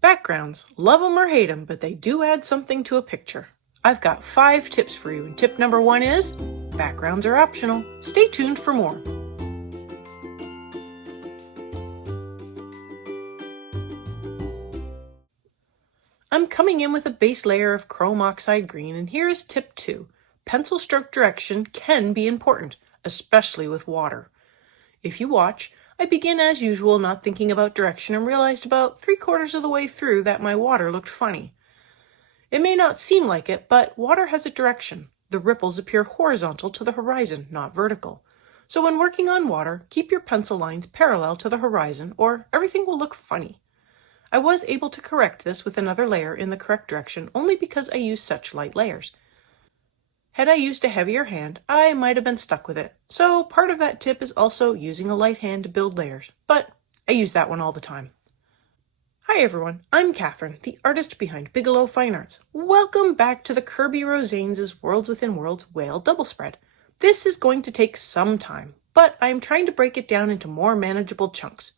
Backgrounds, love 'em or hate 'em, but they do add something to a picture. I've got 5 tips for you, and tip number 1 is, backgrounds are optional. Stay tuned for more. I'm coming in with a base layer of chrome oxide green, and here is tip 2. Pencil stroke direction can be important, especially with water. If you watch, I begin as usual not thinking about direction and realized about 3/4 of the way through that my water looked funny. It may not seem like it, but water has a direction. The ripples appear horizontal to the horizon, not vertical. So when working on water, keep your pencil lines parallel to the horizon or everything will look funny. I was able to correct this with another layer in the correct direction only because I used such light layers. Had I used a heavier hand, I might have been stuck with it. So part of that tip is also using a light hand to build layers, but I use that one all the time. Hi everyone, I'm Catherine, the artist behind Bigelow Fine Arts. Welcome back to the Kirby Rosanes' Worlds Within Worlds Whale Double Spread. This is going to take some time, but I'm trying to break it down into more manageable chunks.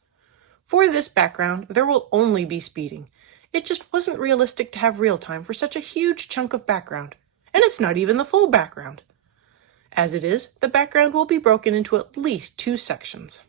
For this background, there will only be speeding. It just wasn't realistic to have real time for such a huge chunk of background. And it's not even the full background. As it is, the background will be broken into at least 2 sections.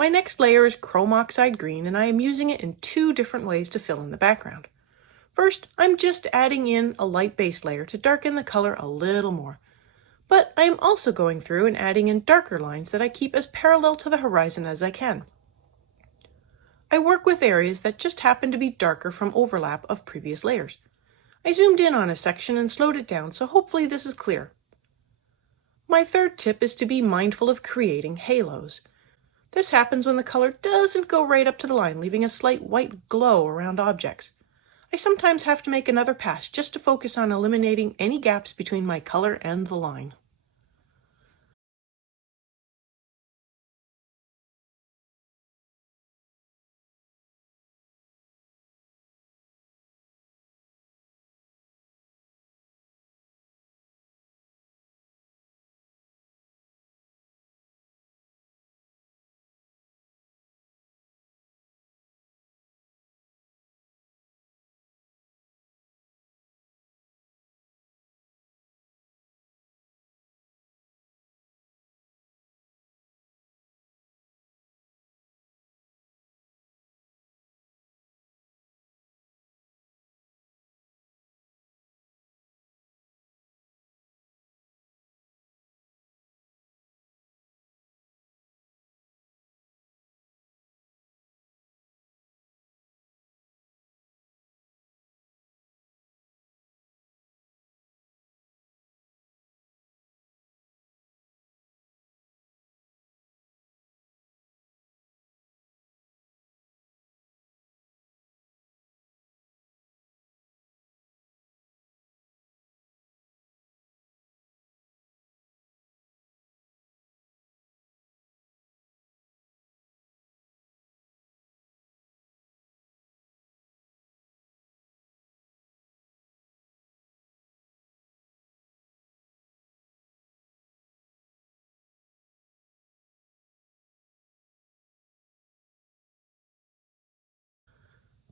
My next layer is chrome oxide green, and I am using it in 2 different ways to fill in the background. First, I'm just adding in a light base layer to darken the color a little more. But I am also going through and adding in darker lines that I keep as parallel to the horizon as I can. I work with areas that just happen to be darker from overlap of previous layers. I zoomed in on a section and slowed it down, so hopefully this is clear. My third tip is to be mindful of creating halos. This happens when the color doesn't go right up to the line, leaving a slight white glow around objects. I sometimes have to make another pass just to focus on eliminating any gaps between my color and the line.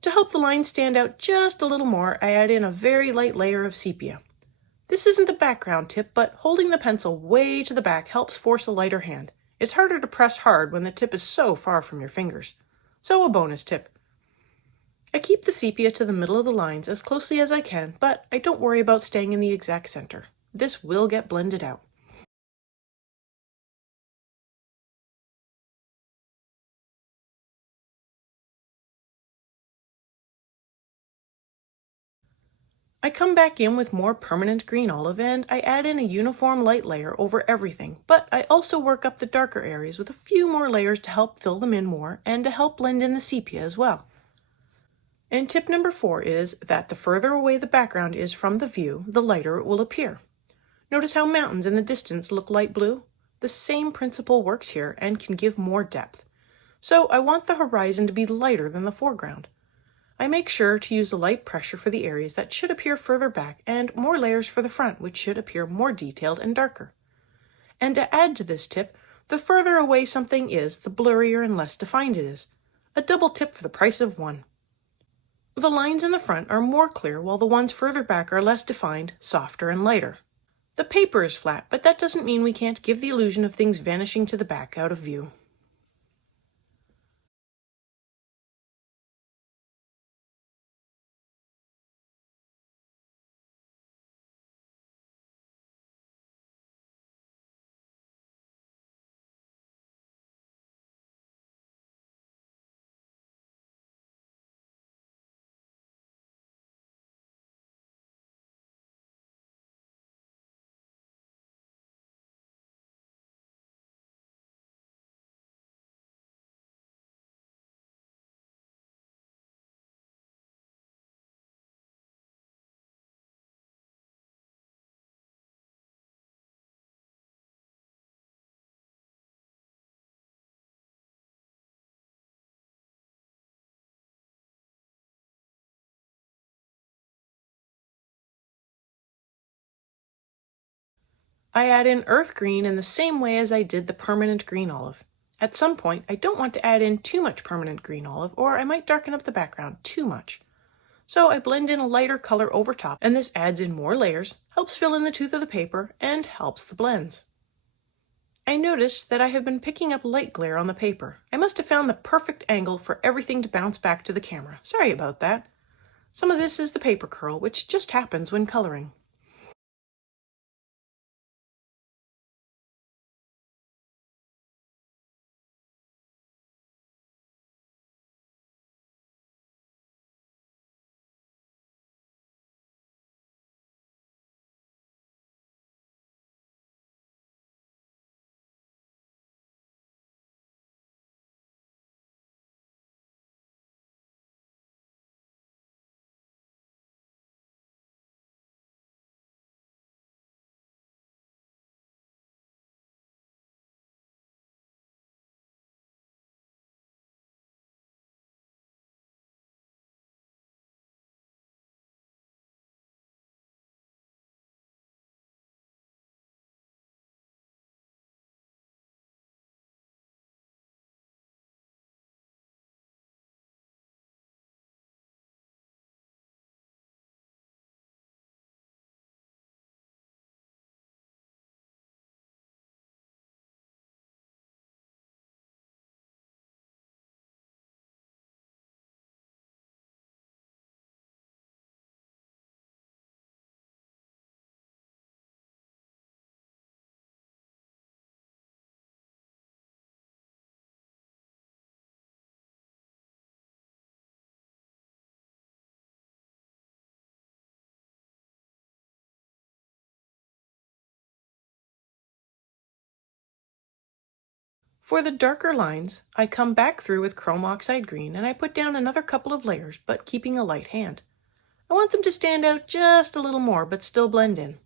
To help the line stand out just a little more, I add in a very light layer of sepia. This isn't a background tip, but holding the pencil way to the back helps force a lighter hand. It's harder to press hard when the tip is so far from your fingers. So a bonus tip. I keep the sepia to the middle of the lines as closely as I can, but I don't worry about staying in the exact center. This will get blended out. I come back in with more permanent green olive and I add in a uniform light layer over everything, but I also work up the darker areas with a few more layers to help fill them in more and to help blend in the sepia as well. And tip number 4 is that the further away the background is from the view, the lighter it will appear. Notice how mountains in the distance look light blue? The same principle works here and can give more depth. So I want the horizon to be lighter than the foreground. I make sure to use the light pressure for the areas that should appear further back and more layers for the front, which should appear more detailed and darker. And to add to this tip, the further away something is, the blurrier and less defined it is. A double tip for the price of one. The lines in the front are more clear while the ones further back are less defined, softer, and lighter. The paper is flat, but that doesn't mean we can't give the illusion of things vanishing to the back out of view. I add in earth green in the same way as I did the permanent green olive. At some point, I don't want to add in too much permanent green olive, or I might darken up the background too much. So I blend in a lighter color over top, and this adds in more layers, helps fill in the tooth of the paper, and helps the blends. I noticed that I have been picking up light glare on the paper. I must have found the perfect angle for everything to bounce back to the camera. Sorry about that. Some of this is the paper curl, which just happens when coloring. For the darker lines, I come back through with chrome oxide green and I put down another couple of layers, but keeping a light hand. I want them to stand out just a little more, but still blend in.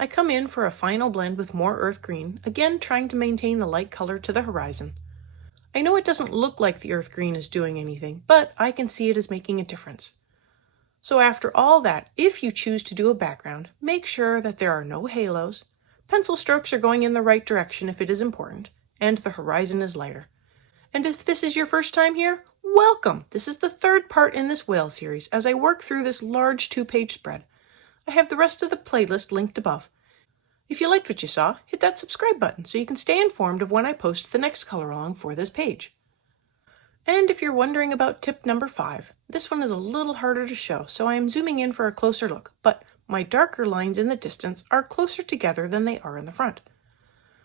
I come in for a final blend with more earth green, again trying to maintain the light color to the horizon. I know it doesn't look like the earth green is doing anything, but I can see it is making a difference. So after all that, if you choose to do a background, make sure that there are no halos, pencil strokes are going in the right direction if it is important, and the horizon is lighter. And if this is your first time here, welcome! This is the third part in this whale series as I work through this large 2-page spread. I have the rest of the playlist linked above. If you liked what you saw, hit that subscribe button so you can stay informed of when I post the next color along for this page. And if you're wondering about tip number 5, this one is a little harder to show, so I am zooming in for a closer look, but my darker lines in the distance are closer together than they are in the front.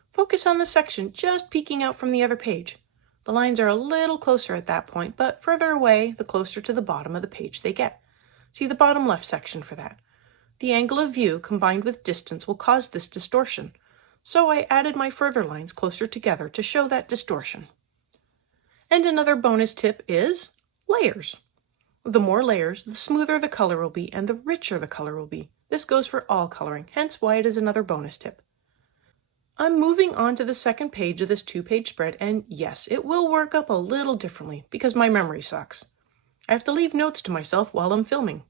Focus on the section just peeking out from the other page. The lines are a little closer at that point, but further away, the closer to the bottom of the page they get. See the bottom left section for that. The angle of view combined with distance will cause this distortion, so I added my further lines closer together to show that distortion. And another bonus tip is layers. The more layers, the smoother the color will be and the richer the color will be. This goes for all coloring, hence why it is another bonus tip. I'm moving on to the second page of this 2-page spread, and yes, it will work up a little differently because my memory sucks. I have to leave notes to myself while I'm filming.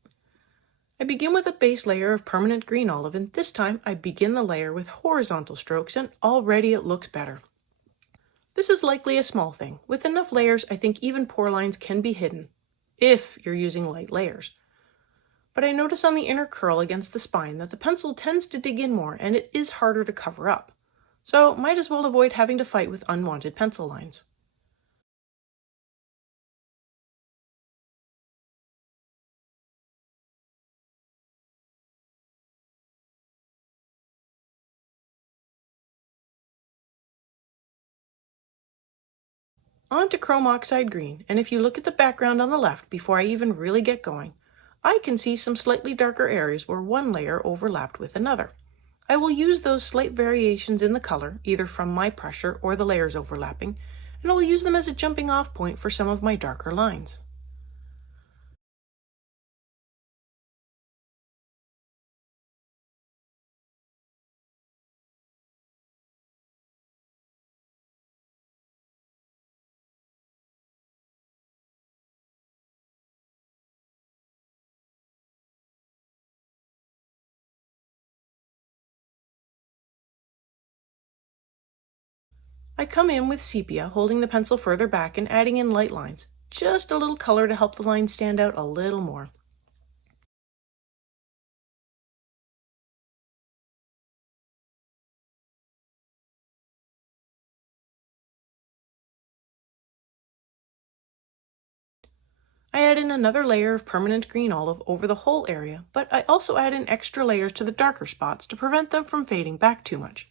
I begin with a base layer of permanent green olive, and this time I begin the layer with horizontal strokes, and already it looks better. This is likely a small thing. With enough layers, I think even pore lines can be hidden, if you're using light layers. But I notice on the inner curl against the spine that the pencil tends to dig in more, and it is harder to cover up. So might as well avoid having to fight with unwanted pencil lines. On to chrome oxide green, and if you look at the background on the left before I even really get going, I can see some slightly darker areas where one layer overlapped with another. I will use those slight variations in the color, either from my pressure or the layers overlapping, and I will use them as a jumping off point for some of my darker lines. I come in with sepia, holding the pencil further back and adding in light lines, just a little color to help the lines stand out a little more. I add in another layer of permanent green olive over the whole area, but I also add in extra layers to the darker spots to prevent them from fading back too much.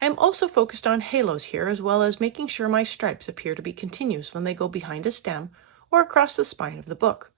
I am also focused on halos here, as well as making sure my stripes appear to be continuous when they go behind a stem or across the spine of the book.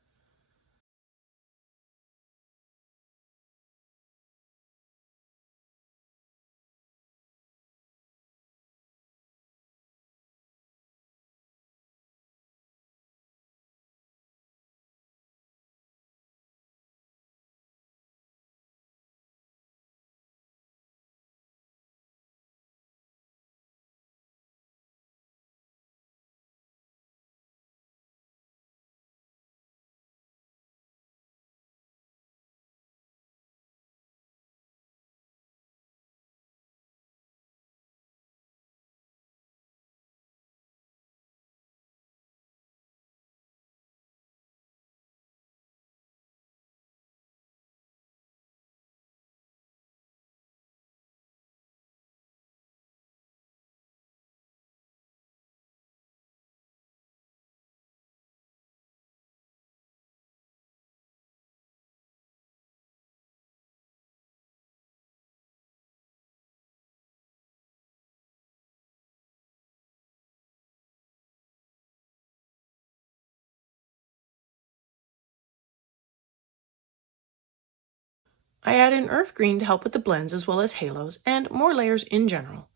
I add in earth green to help with the blends as well as halos, and more layers in general.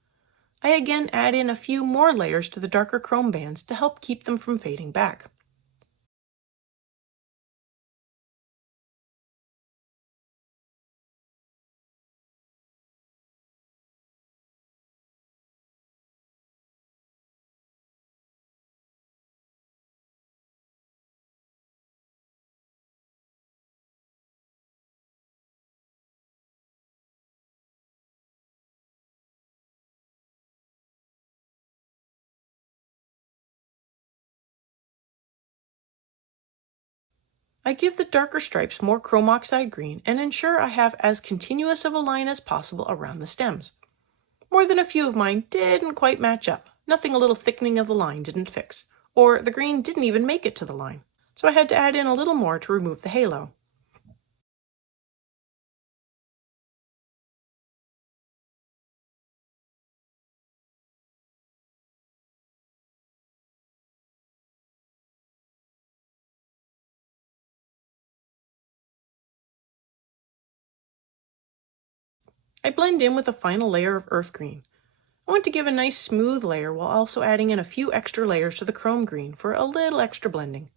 I again add in a few more layers to the darker chrome bands to help keep them from fading back. I give the darker stripes more chrome oxide green and ensure I have as continuous of a line as possible around the stems. More than a few of mine didn't quite match up. Nothing a little thickening of the line didn't fix, or the green didn't even make it to the line, so I had to add in a little more to remove the halo. I blend in with a final layer of earth green. I want to give a nice smooth layer while also adding in a few extra layers to the chrome green for a little extra blending.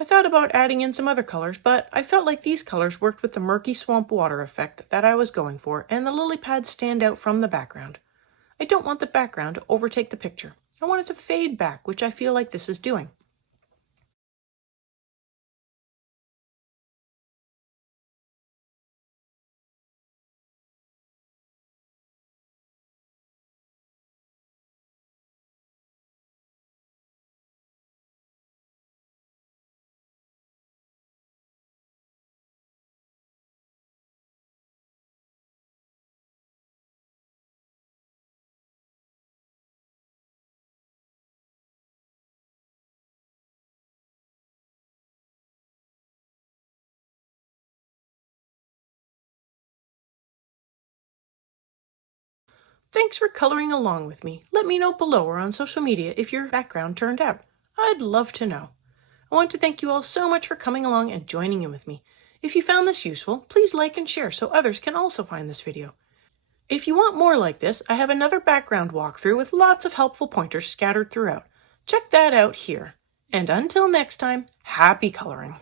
I thought about adding in some other colors, but I felt like these colors worked with the murky swamp water effect that I was going for, and the lily pads stand out from the background. I don't want the background to overtake the picture. I want it to fade back, which I feel like this is doing. Thanks for coloring along with me. Let me know below or on social media if your background turned out. I'd love to know. I want to thank you all so much for coming along and joining in with me. If you found this useful, please like and share so others can also find this video. If you want more like this, I have another background walkthrough with lots of helpful pointers scattered throughout. Check that out here. And until next time, happy coloring!